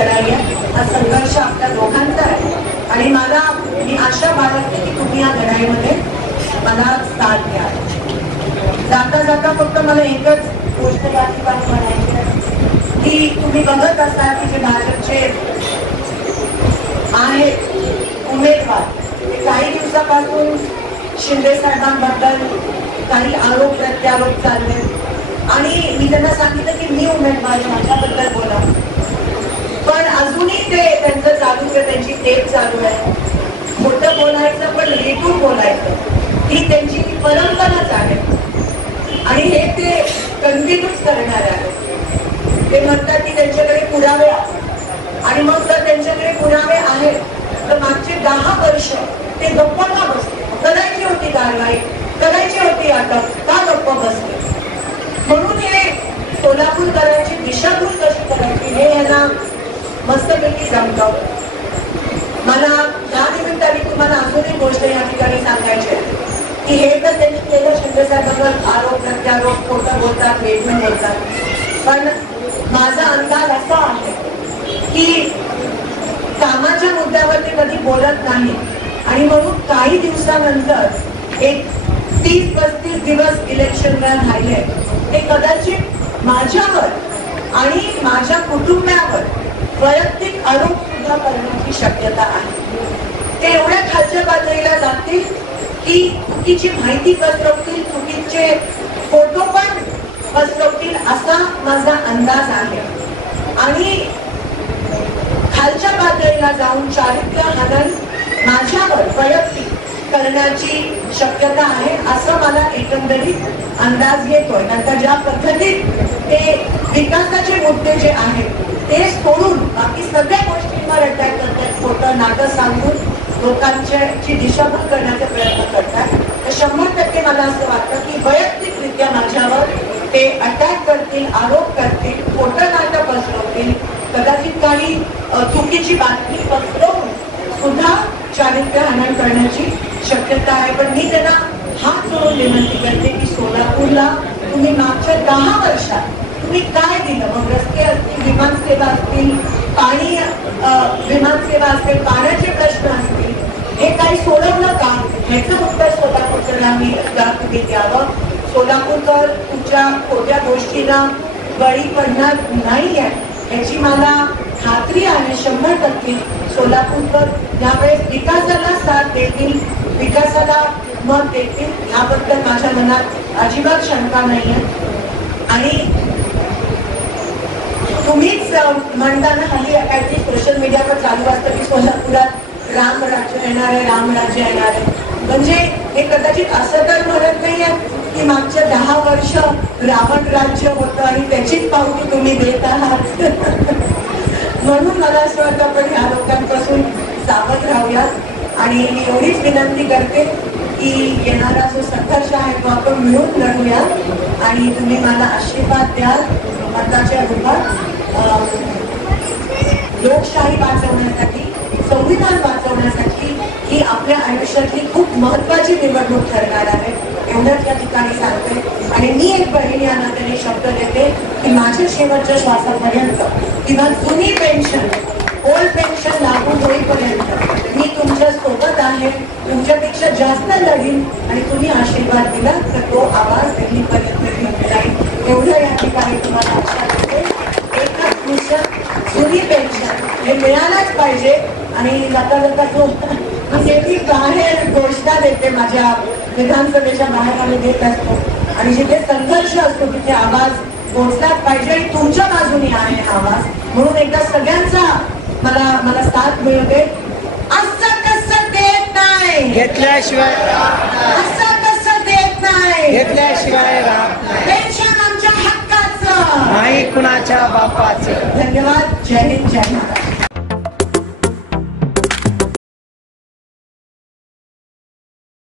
लढाई आहे, हा संघर्ष आपल्या दोघांचा आहे आणि मी आशा बाळगते की तुम्ही या लढाईमध्ये मला साथ द्या. जाता जाता फक्त मला एकच गोष्ट या ठिकाणी म्हणायची आहे की तुम्ही बघत असाल की जे भाजपचे आहेत उमेदवार ते काही दिवसापासून शिंदे साहेबांबद्दल काही आरोप प्रत्यारोप चालले आणि मी त्यांना सांगितलं की मी उमेदवार माझ्याबद्दल बोला, पण अजूनही ते त्यांचं चालू आहे, त्यांची टेप चालू आहे. मोठं बोलायचं पण रेटून बोलायचं ही त्यांची परंपराच आहे आणि हे ते कंटिन्यूच करणार आहे. ते म्हणतात की त्यांच्याकडे पुरावे आहेत आणि मग जर त्यांच्याकडे पुरावे आहेत तर मागचे 10 वर्ष ते गप्प का बसले? करायची होती कारवाई, करायची होती अटक, का गप्प बसले? म्हणून हे सोलापूरकरांची दिशाभूल कशी करायची हे यांना मस्तपैकी जमतं. मला या निमित्ताने तुम्हाला अजून एक गोष्ट या ठिकाणी सांगायची आहे की हे तर त्यांनी केलं, शिंदे साहेबांवर आरोप प्रत्यारोप खोटं बोलतात, वेगळं बोलतात, पण माझा अंदाज असा आहे की कामाच्या मुद्द्यावर ते कधी बोलत नाही आणि म्हणून काही दिवसानंतर एक 30-35 दिवस इलेक्शनला राहिले ते कदाचित माझ्यावर आणि माझ्या कुटुंबावर वैयक्तिक आरोप सुद्धा करण्याची शक्यता आहे. ते एवढ्या खालच्या पातळीला जातील की चुकीची माहिती पसरवतील, चुकीचे फोटो पण पसरवतील असा माझा अंदाज आहे आणि खालच्या पातळीला जाऊन चारित्र्य हनन माझ्यावर वैयक्तिक करण्याची शक्यता आहे असं मला एकंदरीत अंदाज येतोय. नंतर ज्या पद्धतीत ते विकासाचे मुद्दे जे आहेत ते सोडून बाकी सगळ्या गोष्टींवर अटॅक करतात, खोटं नाटक सांगून लोकांची दिशाभूल करण्याचा प्रयत्न करतात, तर 100% मला असं वाटतं की वैयक्तिकरित्या माझ्यावर ते अटॅक करतील, आरोप करतील, खोटं नाटक पसरवतील, कदाचित काही चुकीची बातमी पसरवून सुद्धा चारित्र्य हनन करण्याची शक्यता आहे. पण मी त्यांना हात जोडून विनंती करते की सोलापूरला तुम्ही मागच्या 10 वर्षात तुम्ही काय दिलं? मग रस्ते असतील, विमानसेवा असतील, पाणी विमानसेवा असतील, पाण्याचे प्रश्न असतील, हे काही सोडवलं का? ह्याचं उत्तर सोलापूरकरांना तुम्ही द्यावं. सोलापूरकर तुमच्या खोट्या गोष्टींना बळी पडणार नाही आहे याची मला खात्री आहे. 100% सोलापूरकर यावेळेस विकासाला साथ देतील, विकासाला मत देतील याबद्दल माझ्या मनात अजिबात शंका नाही आहे. आणि तुम्हीच म्हणताना हल्ली काहीतरी सोशल मीडियावर चालू असतं की सोलापुरात राम राज्य येणार आहे, राम राज्य येणार आहे. म्हणजे हे कदाचित असं तर म्हणत नाहीये की मागच्या 10 वर्ष रावण राज्य होतं आणि त्याचीच पावती तुम्ही देत आहात. म्हणून मला असं वाटतं आपण ह्या लोकांपासून सावध राहूयात आणि मी एवढीच विनंती करते की येणारा जो संघर्ष आहे तो आपण मिळून लढूया आणि तुम्ही मला आशीर्वाद द्याल मताच्या रूपात. लोकशाही वाचवण्यासाठी, संविधान वाचवण्यासाठी ही आपल्या आयुष्यातली खूप महत्वाची निवडणूक ठरणार आहे एवढंच या ठिकाणी सांगते. आणि मी एक बहीण या नात्याने शब्द देते की माझ्या शेवटच्या श्वासापर्यंत किंवा जुनी पेन्शन, ओल्ड पेन्शन लागू होईपर्यंत मी तुमच्या सोबत आहे, तुमच्यापेक्षा जास्त लढीन आणि तुम्ही आशीर्वाद दिला तर तो आवाज दिल्लीपर्यंत घेऊन जाईल एवढं या ठिकाणी तुम्हाला आशा देते. एकच पुस्तक जुनी पेन्शन हे मिळालंच पाहिजे. आणि जाता जाता तो मी नेहमी बाहेर घोषणा देते, माझ्या विधानसभेच्या बाहेर आम्ही देत असतो आणि जिथे संघर्ष असतो तिथे आवाज पोहोचलाच पाहिजे आणि तुमच्या बाजूने आहे हा आवाज. म्हणून एकदा सगळ्यांचा मला साथ मिळते. असं कसं देत नाही घेतल्याशिवाय, असं कसं देत नाही घेतल्याशिवाय राहत नाही, पेन्शन आमच्या हक्काचं नाही कुणाच्या बापाचं. धन्यवाद. जय हिंद, जय महाराष्ट्र.